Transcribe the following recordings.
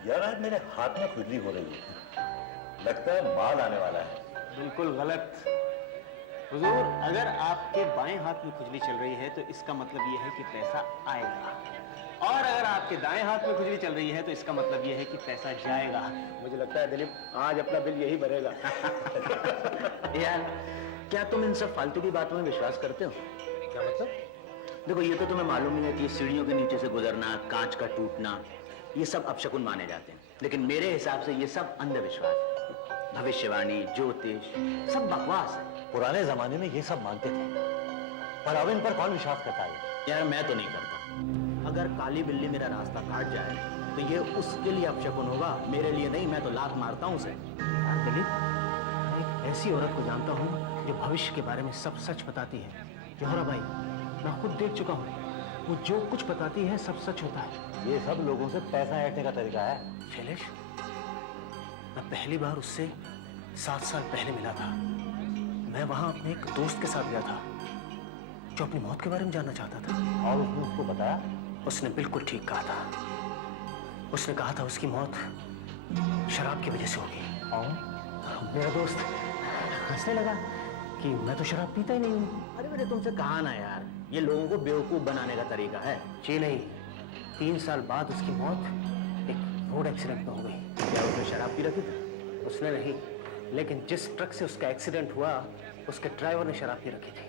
यार आज मेरे हाथ में खुजली हो रही है, लगता है माल आने वाला है। बिल्कुल गलत हुजूर, अगर आपके बाएं हाथ में खुजली चल रही है तो इसका मतलब यह है कि पैसा आएगा, और अगर आपके दाएं हाथ में खुजली चल रही है तो इसका मतलब यह है कि पैसा जाएगा। मुझे लगता है दिलीप आज अपना बिल यही भरेगा। यार क्या तुम इन सब फालतू की बातों में विश्वास करते हो? क्या मतलब? देखो ये तो तुम्हें मालूम ही है कि सीढ़ियों के नीचे से गुजरना, कांच का टूटना, ये सब अपशकुन माने जाते हैं, लेकिन मेरे हिसाब से ये सब अंधविश्वास है। भविष्यवाणी, ज्योतिष, सब बकवास है। पुराने जमाने में ये सब मानते थे, पर अब इन पर कौन विश्वास करता है? यार मैं तो नहीं करता। अगर काली बिल्ली मेरा रास्ता काट जाए तो ये उसके लिए अपशकुन होगा, मेरे लिए नहीं। मैं तो लात मारता हूँ उसे। दिलीप, मैं एक ऐसी औरत को जानता हूँ जो भविष्य के बारे में सब सच बताती है। जोहरा भाई, मैं खुद देख चुका हूँ, वो जो कुछ बताती है सब सच होता है। ये सब लोगों से पैसा ऐंठने का तरीका है। शैलेश, मैं पहली बार उससे 7 साल पहले मिला था। मैं वहां अपने एक दोस्त के साथ गया था जो अपनी मौत के बारे में जानना चाहता था। और उसने उसको बताया? उसने बिल्कुल ठीक कहा था। उसने कहा था उसकी मौत शराब की वजह से होगी। और मेरा दोस्त हंसने लगा कि मैं तो शराब पीता ही नहीं हूँ। अरे मैंने तुमसे कहा ना यार, ये लोगों को बेवकूफ बनाने का तरीका है। जी नहीं, 3 साल बाद उसकी मौत एक रोड एक्सीडेंट में हो गई। क्या उसने शराब पी रखी थी? उसने नहीं, लेकिन जिस ट्रक से उसका एक्सीडेंट हुआ उसके ड्राइवर ने शराब पी रखी थी।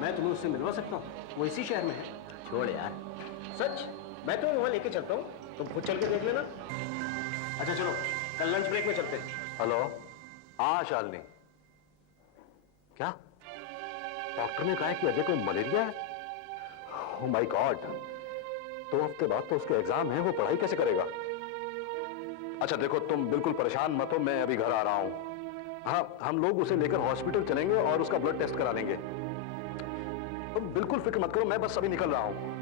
मैं तुम्हें उससे मिलवा सकता हूँ, वो इसी शहर में है। छोड़ यार। सच, मैं तुम्हें वहां लेके चलता हूँ, तुम खुद चल के देख लेना। अच्छा चलो, कल लंच ब्रेक में चलते हैं। हेलो, हाँ शालिनी। क्या डॉक्टर ने कहा है कि अजय को मलेरिया है? ओह माय गॉड, 2 हफ्ते बाद तो उसके एग्जाम है, वो पढ़ाई कैसे करेगा? अच्छा देखो, तुम बिल्कुल परेशान मत हो, मैं अभी घर आ रहा हूं। हाँ, हम लोग उसे लेकर हॉस्पिटल चलेंगे और उसका ब्लड टेस्ट करा लेंगे। तुम बिल्कुल फिक्र मत करो, मैं बस अभी निकल रहा हूं।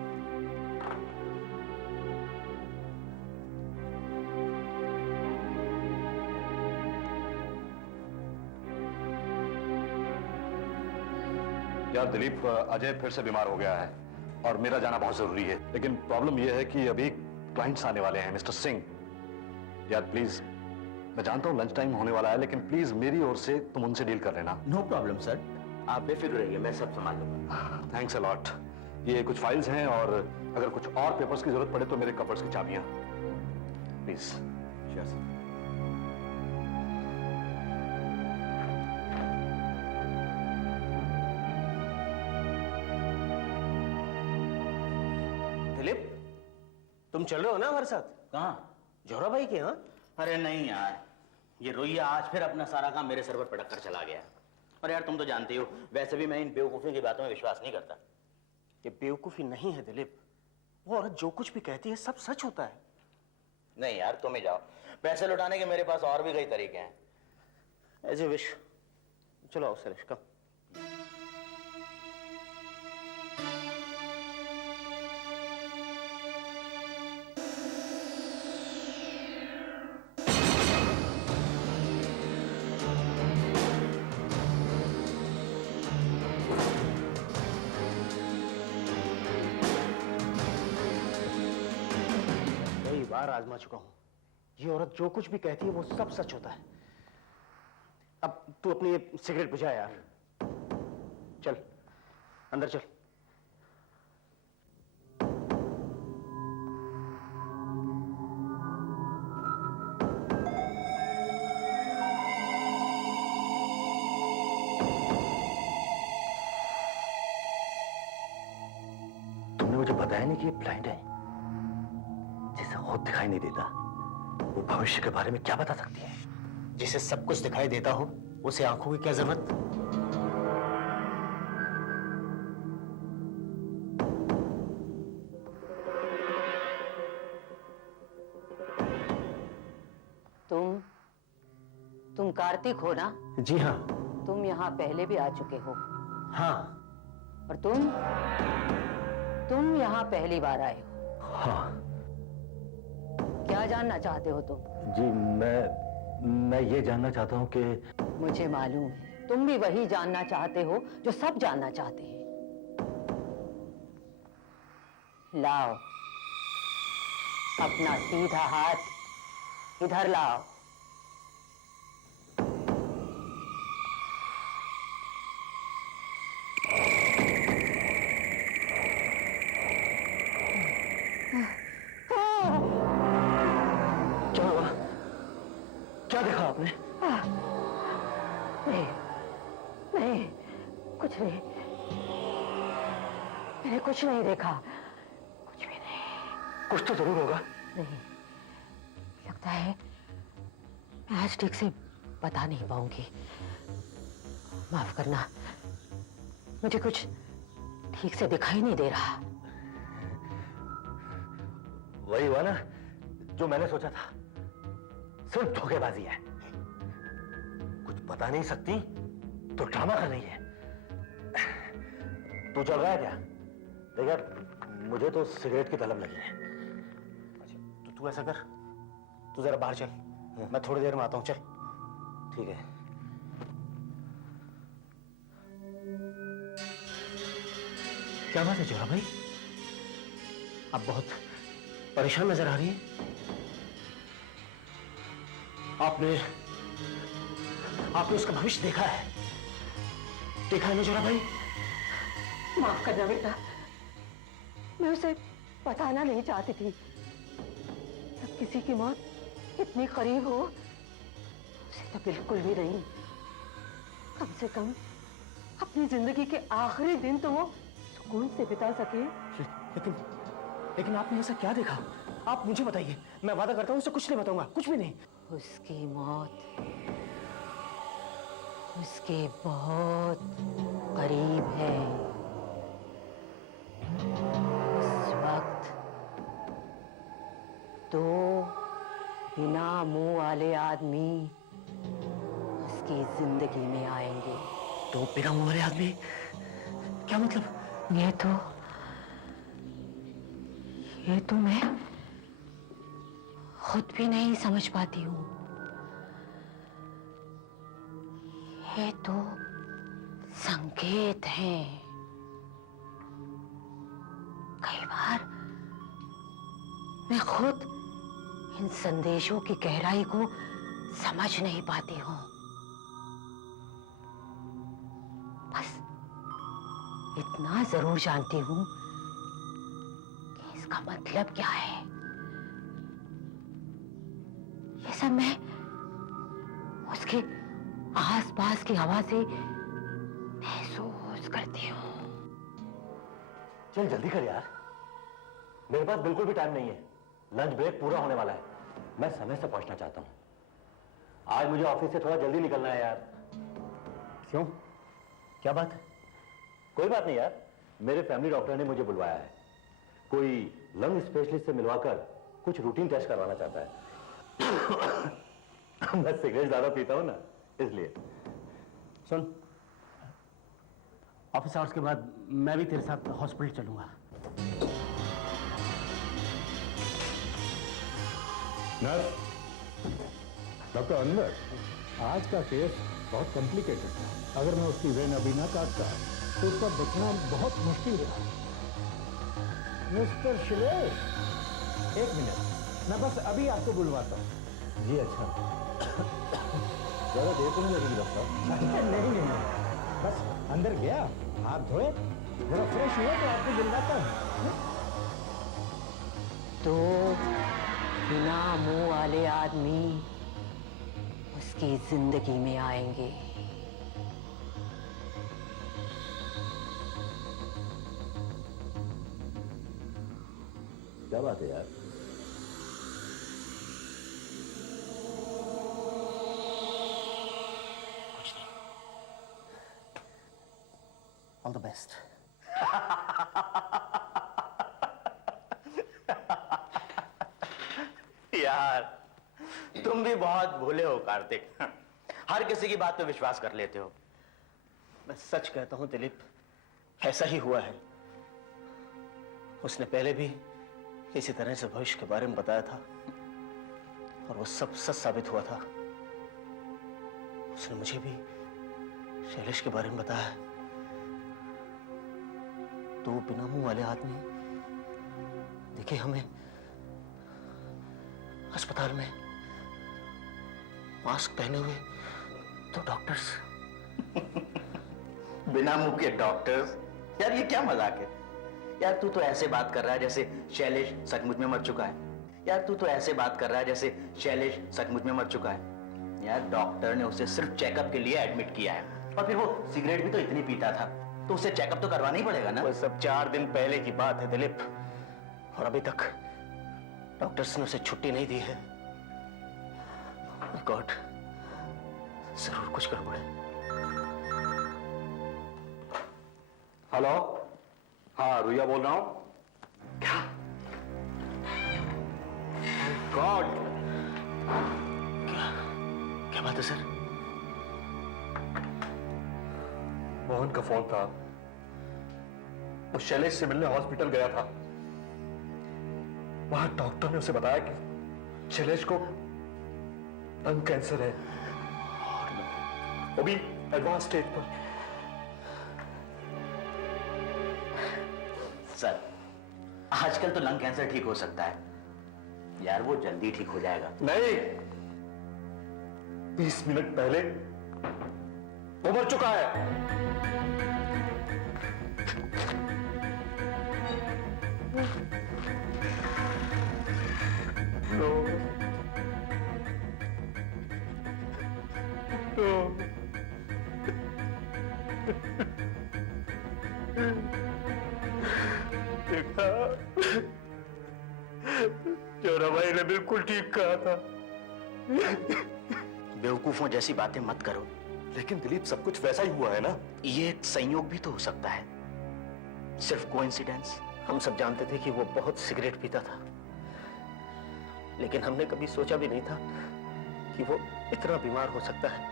यार दिलीप, अजय फिर से बीमार हो गया है और मेरा जाना बहुत जरूरी है, लेकिन प्रॉब्लम यह है कि अभी क्लाइंट्स आने वाले हैं। मिस्टर सिंह, यार प्लीज, मैं जानता हूं लंच टाइम होने वाला है, लेकिन प्लीज मेरी ओर से तुम उनसे डील कर लेना। नो प्रॉब्लम सर, आप बेफिक्र रहिए, मैं सब संभाल लूंगा। Thanks a lot. ये कुछ फाइल्स हैं और अगर कुछ और पेपर्स की जरूरत पड़े तो मेरे कपबोर्ड्स की चाबियां, प्लीज। Sure sir. दिलीप, तुम चल रहे हो ना हमारे साथ? कहाँ? जोहरा भाई के यहाँ? अरे नहीं यार, ये रोइया आज फिर अपना सारा काम मेरे सर पर पटक कर चला गया। और यार तुम तो जानते हो, वैसे भी मैं इन बेवकूफी की बातों में विश्वास नहीं करता। ये बेवकूफी नहीं है दिलीप, वो औरत जो कुछ भी कहती है सब सच होता है। नहीं यार, तुम ही जाओ, पैसे लौटाने के मेरे पास और भी कई तरीके हैं। As a wish. चलो आओ सरेश, कम। कई बार आजमा चुका हूं, ये औरत जो कुछ भी कहती है वो सब सच होता है। अब तू अपनी ये सिगरेट बुझा यार। चल अंदर चल। तुमने मुझे बताया नहीं कि ये ब्लाइंड है, जिसे खुद दिखाई नहीं देता, वो भविष्य के बारे में क्या बता सकती है? जिसे सब कुछ दिखाई देता हो उसे आंखों की क्या जरूरत? तुम कार्तिक हो ना? जी हाँ। तुम यहाँ पहले भी आ चुके हो? हाँ। और तुम यहाँ पहली बार आए हो? हाँ। क्या जानना चाहते हो तुम? जी मैं ये जानना चाहता हूँ कि मुझे मालूम है तुम भी वही जानना चाहते हो जो सब जानना चाहते हैं। लाओ। अपना सीधा हाथ इधर लाओ। क्या हुआ? क्या देखा आपने? नहीं, नहीं, कुछ नहीं। मैंने कुछ नहीं देखा, कुछ भी नहीं। कुछ तो जरूर होगा। नहीं, लगता है मैं आज ठीक से बता नहीं पाऊंगी। माफ करना, मुझे कुछ ठीक से दिखाई नहीं दे रहा। वही हुआ ना जो मैंने सोचा था, सिर्फ धोखेबाजी है। कुछ बता नहीं सकती तो ड्रामा कर रही है। तू चल रहा है क्या? देख यार, मुझे तो सिगरेट की तलब लगी है। अच्छा, तो तू ऐसा कर, तू जरा बाहर चल, मैं थोड़ी देर में आता हूँ। चल। ठीक है। क्या बात है जोरा भाई, आप बहुत परेशान नजर आ रही हैं। आपने उसका भविष्य देखा है? देखा है ना जोरा भाई? माफ करना बेटा, मैं उसे बताना नहीं चाहती थी। जब किसी की मौत इतनी करीब हो, उसे तो बिल्कुल भी नहीं। कम से कम अपनी जिंदगी के आखिरी दिन तो वो सुकून से बिता सके। लेकिन आपने ऐसा क्या देखा? आप मुझे बताइए, मैं वादा करता हूं उसे कुछ नहीं बताऊंगा, कुछ भी नहीं। उसकी मौत उसके बहुत करीब है। इस वक्त दो बिना मुंह वाले आदमी उसकी जिंदगी में आएंगे। तो बिना मुंह वाले आदमी? क्या मतलब? ये तो मैं खुद भी नहीं समझ पाती हूँ। ये तो संकेत हैं। कई बार मैं खुद इन संदेशों की गहराई को समझ नहीं पाती हूँ। बस इतना जरूर जानती हूँ कि इसका मतलब क्या है। ये सब मैं उसके आसपास की हवा से महसूस करती हूँ। चल जल्दी कर यार, मेरे पास बिल्कुल भी टाइम नहीं है। लंच ब्रेक पूरा होने वाला है, मैं समय से पहुंचना चाहता हूं। आज मुझे ऑफिस से थोड़ा जल्दी निकलना है यार। क्यों, क्या बात है? कोई बात नहीं यार, मेरे फैमिली डॉक्टर ने मुझे बुलवाया है। कोई लंग स्पेशलिस्ट से मिलवाकर कुछ रूटीन टेस्ट करवाना चाहता है। मैं सिगरेट ज्यादा पीता हूं ना, इसलिए। सुन, ऑफिस आवर्स के बाद मैं भी तेरे साथ हॉस्पिटल चलूंगा। नर्स, डॉक्टर अनवर, आज का केस बहुत कॉम्प्लिकेटेड है। अगर मैं उसकी वेन अभी ना काटता तो उसका बचना बहुत मुश्किल था। मिस्टर शिलेश, एक मिनट, मैं बस अभी आपको बुलवाता हूँ। जी अच्छा। ज्यादा देर तो नहीं लगेगी डॉक्टर? नहीं, बस अंदर गया, हाथ धोए, जरा फ्रेश हुए तो आपको बुलवाता हूँ। तो बिना मुंह वाले आदमी उसकी जिंदगी में आएंगे। क्या बात है यार? कुछ नहीं। All the best. यार तुम भी बहुत भोले हो कार्तिक, हर किसी की बात पे विश्वास कर लेते हो। मैं सच कहता हूं दिलीप, ऐसा ही हुआ है। उसने पहले भी इसी तरह से भविष्य के बारे में बताया था और वो सब सच साबित हुआ था। उसने मुझे भी शैलेश के बारे में बताया। तो बिना मुंह वाले आदमी देखिए अस्पताल में मास्क पहने हुए तो डॉक्टर्स। बिना मुंह के डॉक्टर्स? यार ये क्या मजाक है? यार तू तो ऐसे बात कर रहा है जैसे शैलेश सचमुच में मर चुका है। यार तू तो ऐसे बात कर रहा है जैसे शैलेश सचमुच में मर चुका है। यार डॉक्टर ने उसे सिर्फ चेकअप के लिए एडमिट किया है, और फिर वो सिगरेट भी तो इतनी पीता था, तो उसे चेकअप तो करवाना ही पड़ेगा ना। वो सब 4 दिन पहले की बात है दिलीप, और अभी तक डॉक्टर्स ने उसे छुट्टी नहीं दी है। गॉड, जरूर कुछ गड़बड़ है। हेलो, हाँ रुया बोल रहा हूं। क्या? गॉड, क्या बात है सर? मोहन का फोन था, वो शैलेश से मिलने हॉस्पिटल गया था। वहां डॉक्टर ने उसे बताया कि शैलेश को लंग कैंसर है, वो भी एडवांस स्टेज पर। सर, आजकल तो लंग कैंसर ठीक हो सकता है यार, वो जल्दी ठीक हो जाएगा। नहीं, 20 मिनट पहले वो मर चुका है। देखा, जोरा भाई ने बिल्कुल ठीक कहा था। बेवकूफों जैसी बातें मत करो। लेकिन दिलीप, सब कुछ वैसा ही हुआ है ना। ये एक संयोग भी तो हो सकता है, सिर्फ कोइंसिडेंस। हम सब जानते थे कि वो बहुत सिगरेट पीता था, लेकिन हमने कभी सोचा भी नहीं था कि वो इतना बीमार हो सकता है।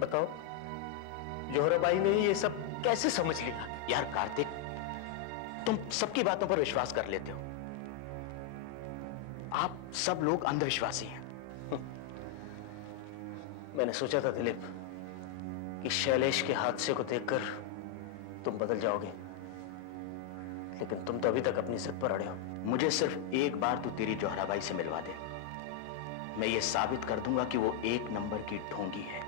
बताओ, जोहराबाई ने ये सब कैसे समझ लिया? यार कार्तिक, तुम सबकी बातों पर विश्वास कर लेते हो। आप सब लोग अंधविश्वासी हैं। मैंने सोचा था दिलीप कि शैलेश के हादसे को देखकर तुम बदल जाओगे, लेकिन तुम तो अभी तक अपनी जिद पर अड़े हो। मुझे सिर्फ एक बार तू तेरी जोहराबाई से मिलवा दे, मैं ये साबित कर दूंगा कि वो 1 नंबर की ढोंगी है।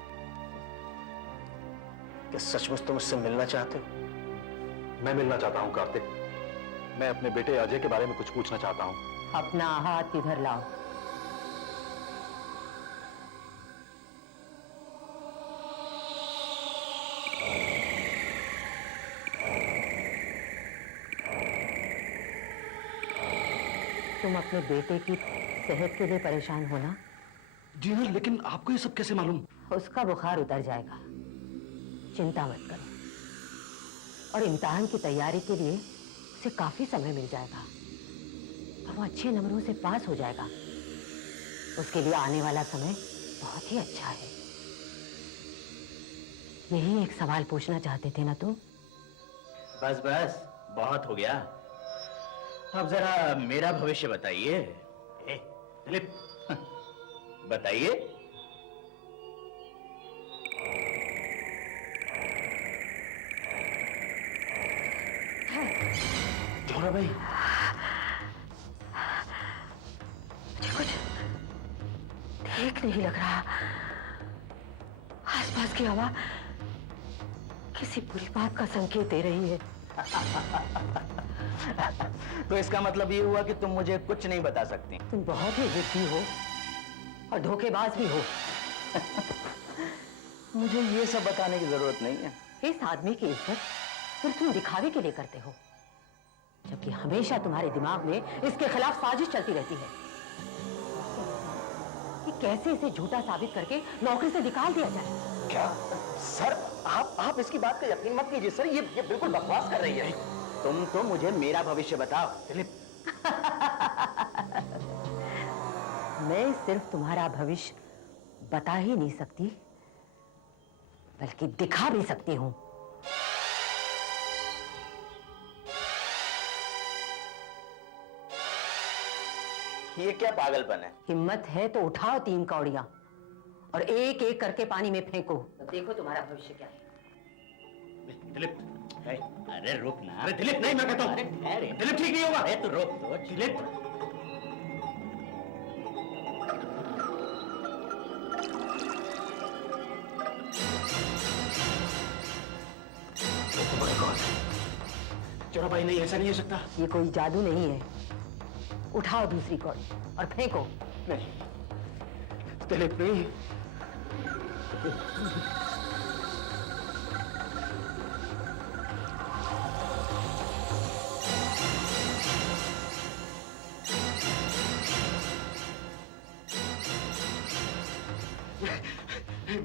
क्या सचमुच तुम उससे मिलना चाहते हो? मैं मिलना चाहता हूं कार्तिक। मैं अपने बेटे अजय के बारे में कुछ पूछना चाहता हूं। अपना हाथ इधर लाओ। तुम अपने बेटे की सेहत के लिए परेशान हो ना? जी हाँ, लेकिन आपको ये सब कैसे मालूम? उसका बुखार उतर जाएगा, चिंता मत करो। और इम्तिहान की तैयारी के लिए उसे काफी समय मिल जाएगा और वो अच्छे नंबरों से पास हो जाएगा। उसके लिए आने वाला समय बहुत ही अच्छा है। यही एक सवाल पूछना चाहते थे ना तुम? बस बस, बहुत हो गया। अब जरा मेरा भविष्य बताइए। दिलीप, बताइए। जोरा भाई, मुझे कुछ ठीक नहीं लग रहा। आसपास की हवा किसी बुरी बात का संकेत दे रही है। तो इसका मतलब ये हुआ कि तुम मुझे कुछ नहीं बता सकती। तुम बहुत ही जिद्दी हो और धोखेबाज भी हो। मुझे ये सब बताने की जरूरत नहीं है। इस आदमी की इज्जत सिर्फ तुम दिखावे के लिए करते हो, जबकि हमेशा तुम्हारे दिमाग में इसके खिलाफ साजिश चलती रहती है कि कैसे इसे झूठा साबित करके नौकरी से निकाल दिया जाए। क्या? सर, आप इसकी बात का यकीन मत कीजिए सर, ये बिल्कुल बकवास कर रही है। तुम तो मुझे मेरा भविष्य बताओ। दिलीप, मैं सिर्फ तुम्हारा भविष्य बता ही नहीं सकती, बल्कि दिखा भी सकती हूँ। ये क्या पागलपन है? हिम्मत है तो उठाओ 3 कौड़ियां और एक एक करके पानी में फेंको। देखो तुम्हारा भविष्य क्या है। दिलीप, अरे रुक ना। अरे दिलीप, नहीं, मैं कहता हूँ। अरे दिलीप, ठीक नहीं होगा। अरे तो रोक दो दिलीप। भाई नहीं, ऐसा नहीं हो सकता। ये कोई जादू नहीं है। उठाओ दूसरी कॉर्ड और फेंको। नहीं दिलीप नहीं।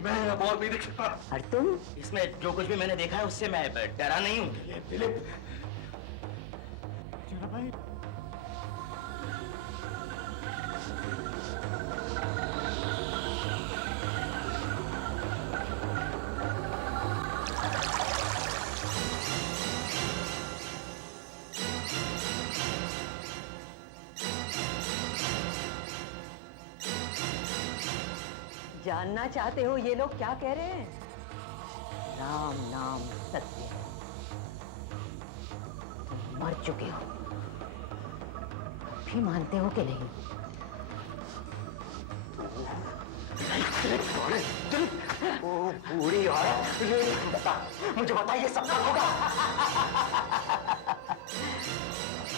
मैं अब और नहीं देख सकता। और तुम? इसमें जो कुछ भी मैंने देखा है उससे मैं डरा नहीं हूँ। दिलीप भाई, जानना चाहते हो ये लोग क्या कह रहे हैं? राम नाम सत्य है। तुम मर चुके हो, भी मानते हो कि नहीं? ओ पूरी औरत, बता मुझे, बता ये सब कब होगा?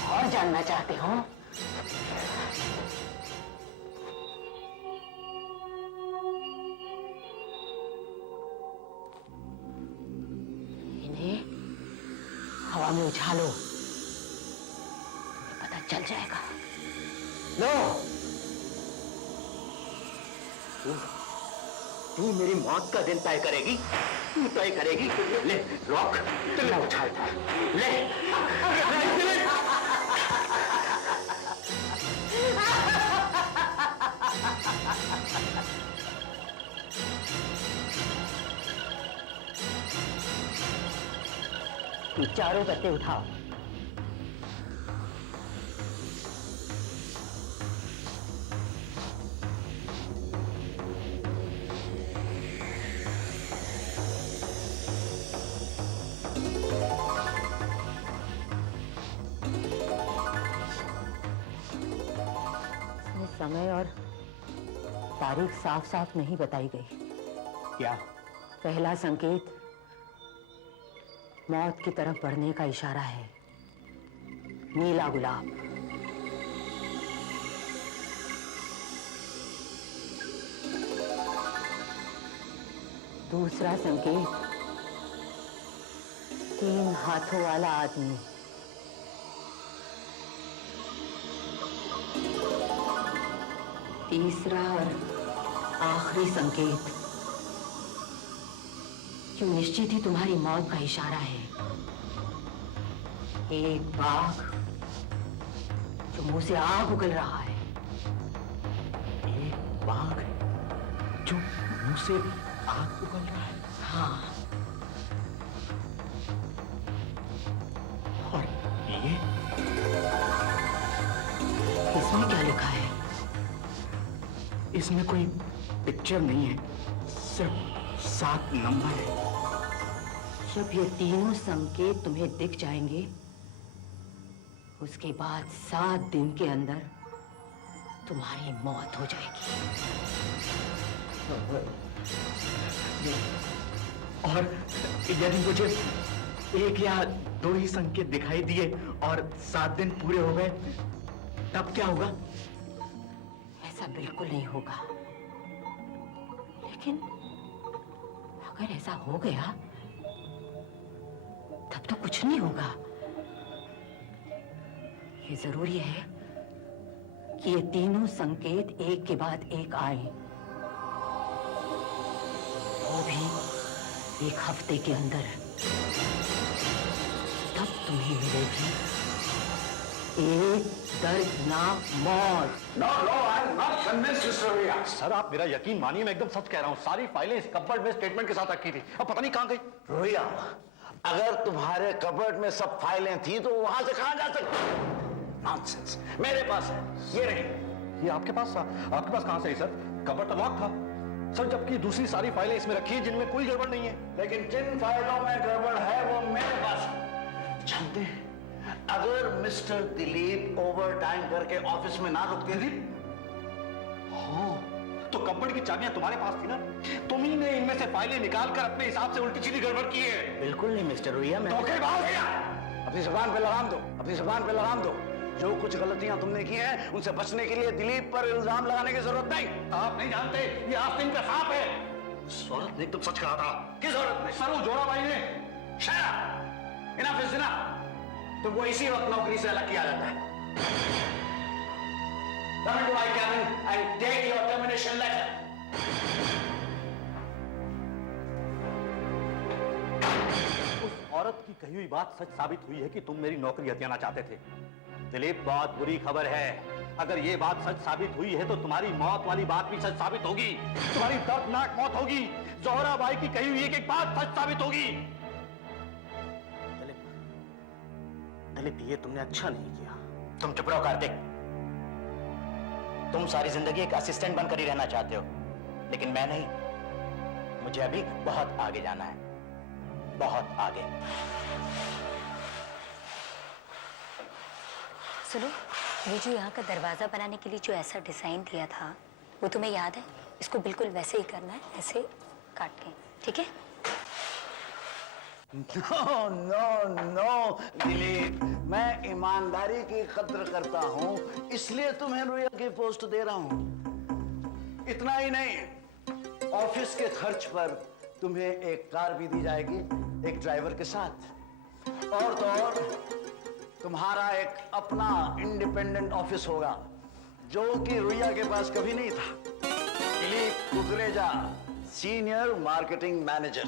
और जानना चाहते हो? इन्हें हवा में उछालो, तुम्हें पता चल जाएगा। नो, तू मेरी मौत का दिन तय करेगी, तू तय करेगी। ले रॉक, ले उछालता है, ले, ले। तू चारों गत्ते उठाओ। समय और तारीख साफ साफ नहीं बताई गई। क्या? पहला संकेत मौत की तरफ बढ़ने का इशारा है, नीला गुलाब। दूसरा संकेत 3 हाथों वाला आदमी। तीसरा और आखिरी संकेत जो निश्चित ही तुम्हारी मौत का इशारा है, एक बाघ जो मुंह से आग उगल रहा है। एक बाघ जो मुंह से आग उगल रहा है। हाँ, और ये इसमें क्या लिखा है? इसमें कोई पिक्चर नहीं है, सिर्फ 7 नंबर है। जब ये तीनों संकेत तुम्हें दिख जाएंगे, उसके बाद 7 दिन के अंदर तुम्हारी मौत हो जाएगी। और यदि मुझे 1 या 2 ही संकेत दिखाई दिए और 7 दिन पूरे हो गए, तब क्या होगा? ऐसा बिल्कुल नहीं होगा, लेकिन अगर ऐसा हो गया तब तो कुछ नहीं होगा। ये जरूरी है कि ये तीनों संकेत एक के बाद एक आए, वो भी 1 हफ्ते के अंदर। तब तुम्हें मिलेगी एक दर्दनाक मौत। सर आप मेरा यकीन मानिए, मैं एकदम सच कह रहा हूँ। सारी फाइलें इस कपबोर्ड में स्टेटमेंट के साथ रखी थी, अब पता नहीं कहाँ गई। रोहिया, अगर तुम्हारे कबर्ड में सब फाइलें थी तो वहां से कहां जा सकती? नॉनसेंस, मेरे पास है, ये रही। ये आपके पास कहाँ से है सर? कबर्ड तो लॉक था सर, जबकि दूसरी सारी फाइलें इसमें रखी है जिनमें कोई गड़बड़ नहीं है। लेकिन जिन फाइलों में गड़बड़ है वो मेरे पास है। जानते हैं, अगर मिस्टर दिलीप ओवर टाइम करके ऑफिस में ना रुकते थे, हाँ, तो कपबोर्ड की चाबियां तुम्हारे पास थी ना, तुम ही ने इनमें से फाइलें निकाल कर अपने हिसाब से उल्टी सीधी गड़बड़ की है। बिल्कुल नहीं मिस्टर रोहिया, मैं धोखेबाज! अपनी जुबान पे लगाम दो, अपनी जुबान पे लगाम दो। जो कुछ गलतियां तुमने की हैं उनसे बचने के लिए दिलीप पर इल्जाम लगाने की जरूरत नहीं। आप नहीं जानते ये आस्तीन पे सांप है। इस औरत ने एकदम सच कहा था। किस औरत ने? सर वो जोड़ा भाई ने। शायद इनफ इज इनफ। तुमको इसी वक्त नौकरी से अलग किया जाता है। Come into my cabin and take your termination letter. उस औरत की कही हुई बात सच साबित हुई है कि तुम मेरी नौकरी हथियाना चाहते थे। दिलीप, बहुत बुरी खबर है। अगर ये बात सच साबित हुई है तो तुम्हारी मौत वाली बात भी सच साबित होगी। तुम्हारी दर्दनाक मौत होगी। जोहरा बाई की कही हुई एक बात सच साबित होगी। दिलीप, ये तुमने अच्छा नहीं किया। तुम चुप रहो कार्तिक। तुम सारी जिंदगी एक असिस्टेंट बनकर ही रहना चाहते हो, लेकिन मैं नहीं। मुझे अभी बहुत आगे जाना है, बहुत आगे। सुनो, ये जो यहाँ का दरवाजा बनाने के लिए जो ऐसा डिजाइन दिया था, वो तुम्हें याद है? इसको बिल्कुल वैसे ही करना है, ऐसे काट के, ठीक है? नो नो नो दिलीप, मैं ईमानदारी की कद्र करता हूं, इसलिए तुम्हें रुया की पोस्ट दे रहा हूं। इतना ही नहीं, ऑफिस के खर्च पर तुम्हें एक कार भी दी जाएगी, एक ड्राइवर के साथ। और तो और तुम्हारा एक अपना इंडिपेंडेंट ऑफिस होगा, जो कि रुया के पास कभी नहीं था। Dilip Kukreja, senior marketing manager.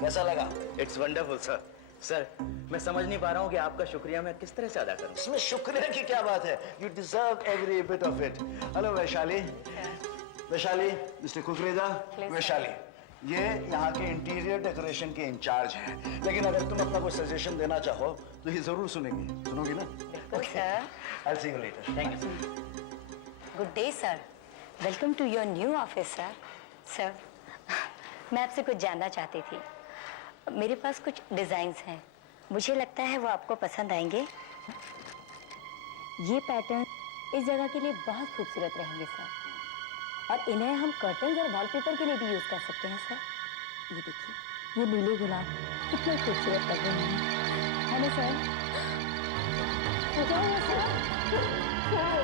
कैसा लगा? It's wonderful sir. सर, मैं समझ नहीं पा रहा हूँ कि आपका शुक्रिया मैं किस तरह से अदा करूँ। इसमें शुक्रिया की क्या बात है? You deserve every bit of it. Hello Vaishali. Vaishali, mister Kukreja. Vaishali, ये यहाँ के इंटीरियर डेकोरेशन के इंचार्ज हैं, लेकिन अगर तुम अपना कोई सजेशन देना चाहो तो ये जरूर सुनेंगे। सुनोगी ना? बिल्कुल sir. I'll see you later. Thank you sir. Good day sir, welcome to your new office sir. Sir, मैं आपसे कुछ जानना चाहती थी। मेरे पास कुछ डिजाइन्स हैं, मुझे लगता है वो आपको पसंद आएंगे। ये पैटर्न इस जगह के लिए बहुत खूबसूरत रहेंगे सर, और इन्हें हम कर्टन्स और वॉलपेपर के लिए भी यूज कर सकते हैं सर। ये देखिए, ये नीले गुलाब कितने खूबसूरत लग रहे हैं, है ना सर? बताओ सर।